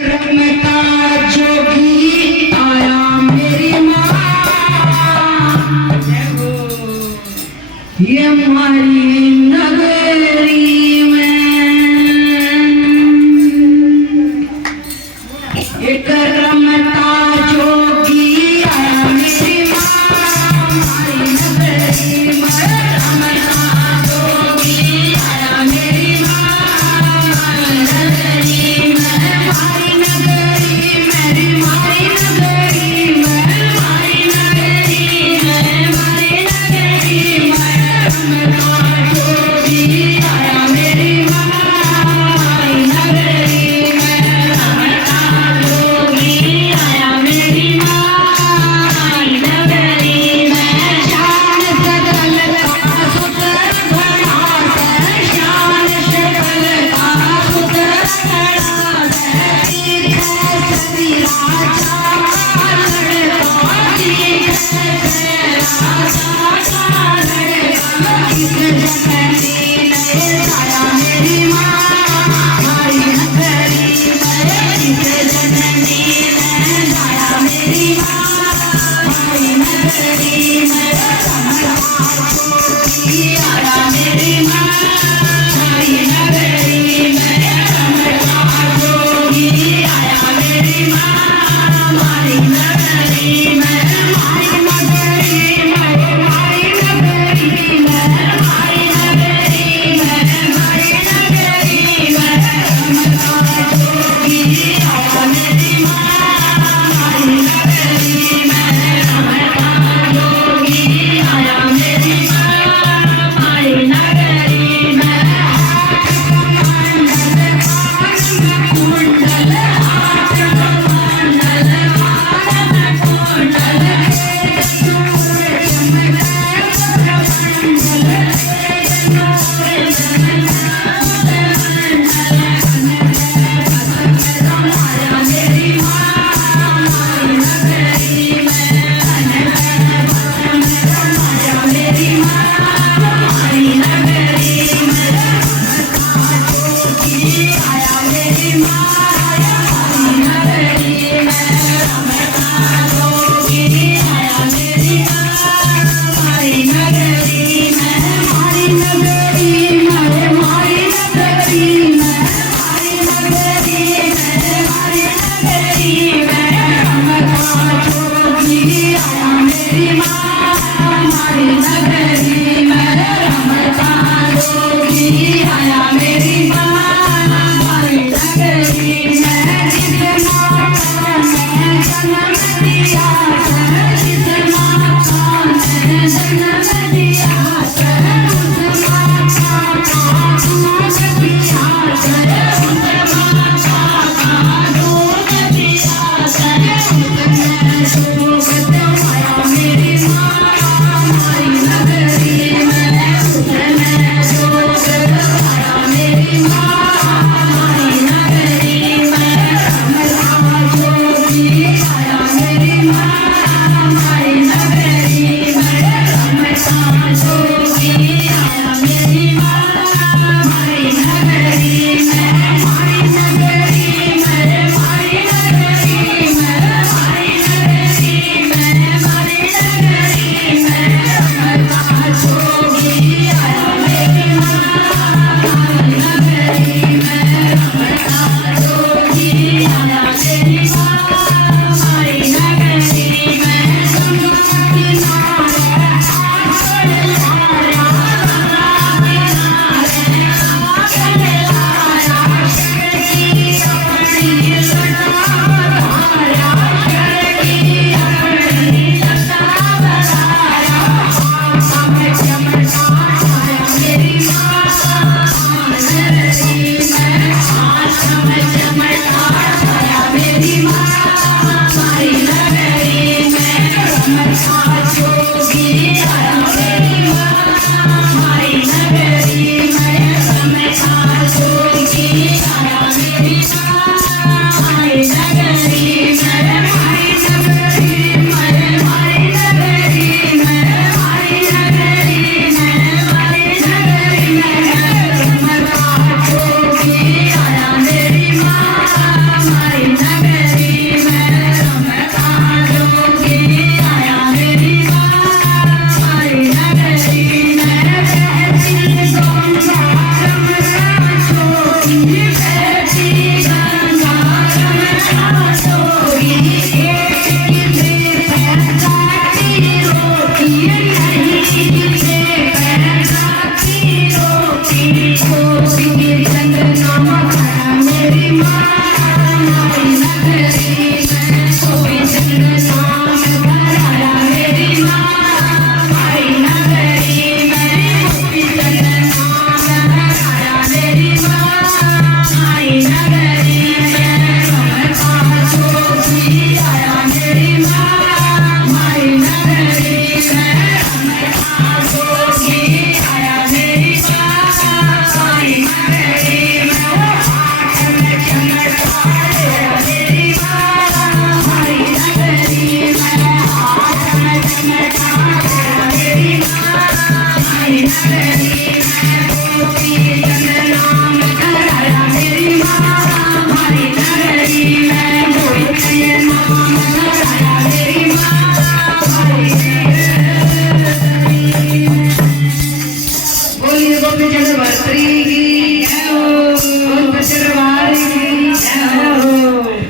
रमता जोगी आया मेरी माँ, ये हमारी नगरी में एक रमता जोगी आया मेरी माँ, हमारी नगरी में रमता जोगी आया मेरी माँ, हमारी नगरी में, हमारी नगरी मेरी हमारी नगरी में, हमारी नगरी में, हमारी नगरी में रमता जोगी आया मेरी माँ, हमारी नगरी में रमता जोगी आया मेरी माँ, हमारी नगरी में शान सकल का सुतर घड़ा से, शान सकल का सुतर घड़ा से, तीर्थ सती राजा का लड़का, तीर्थ सती राजा का लड़का, किस जननी ने लाया मेरी माँ, हमारी नगरी में, किस जननी ने लाया मेरी माँ, हमारी नगरी में रमता जोगी आया मेरी माँ, हमारी नगरी में रमता जोगी आया मेरी माँ, हमारी नगरी में, हमारी नगरी में, हमारी नगरी में, हमारी नगरी में, हमारी नगरी में रमता जोगी आया मेरी माँ, हमारी नगरी में रमता जोगी आया मेरी माँ, हमारी नगरी में हाथ कमंडल कान में कुंडल, हाथ कमंडल कान में कुंडल, एक नूर चमके प्रमंडल, एक नूर चमके रमाया मेरी माँ, हमारी नगरी में रमाया मेरी माँ, हमारी नगरी में रमता जोगी आया मेरी माँ, हमारी नगरी में रमता जोगी आया मेरी माँ, हमारी नगरी में, हमारी नगरी में, हमारी नगरी में, हमारी नगरी में, हमारी नगरी में रमता जोगी आया मेरी माँ, हमारी नगरी में रमता जोगी आया मेरी माँ, हमारी नगरी में मारी नगरी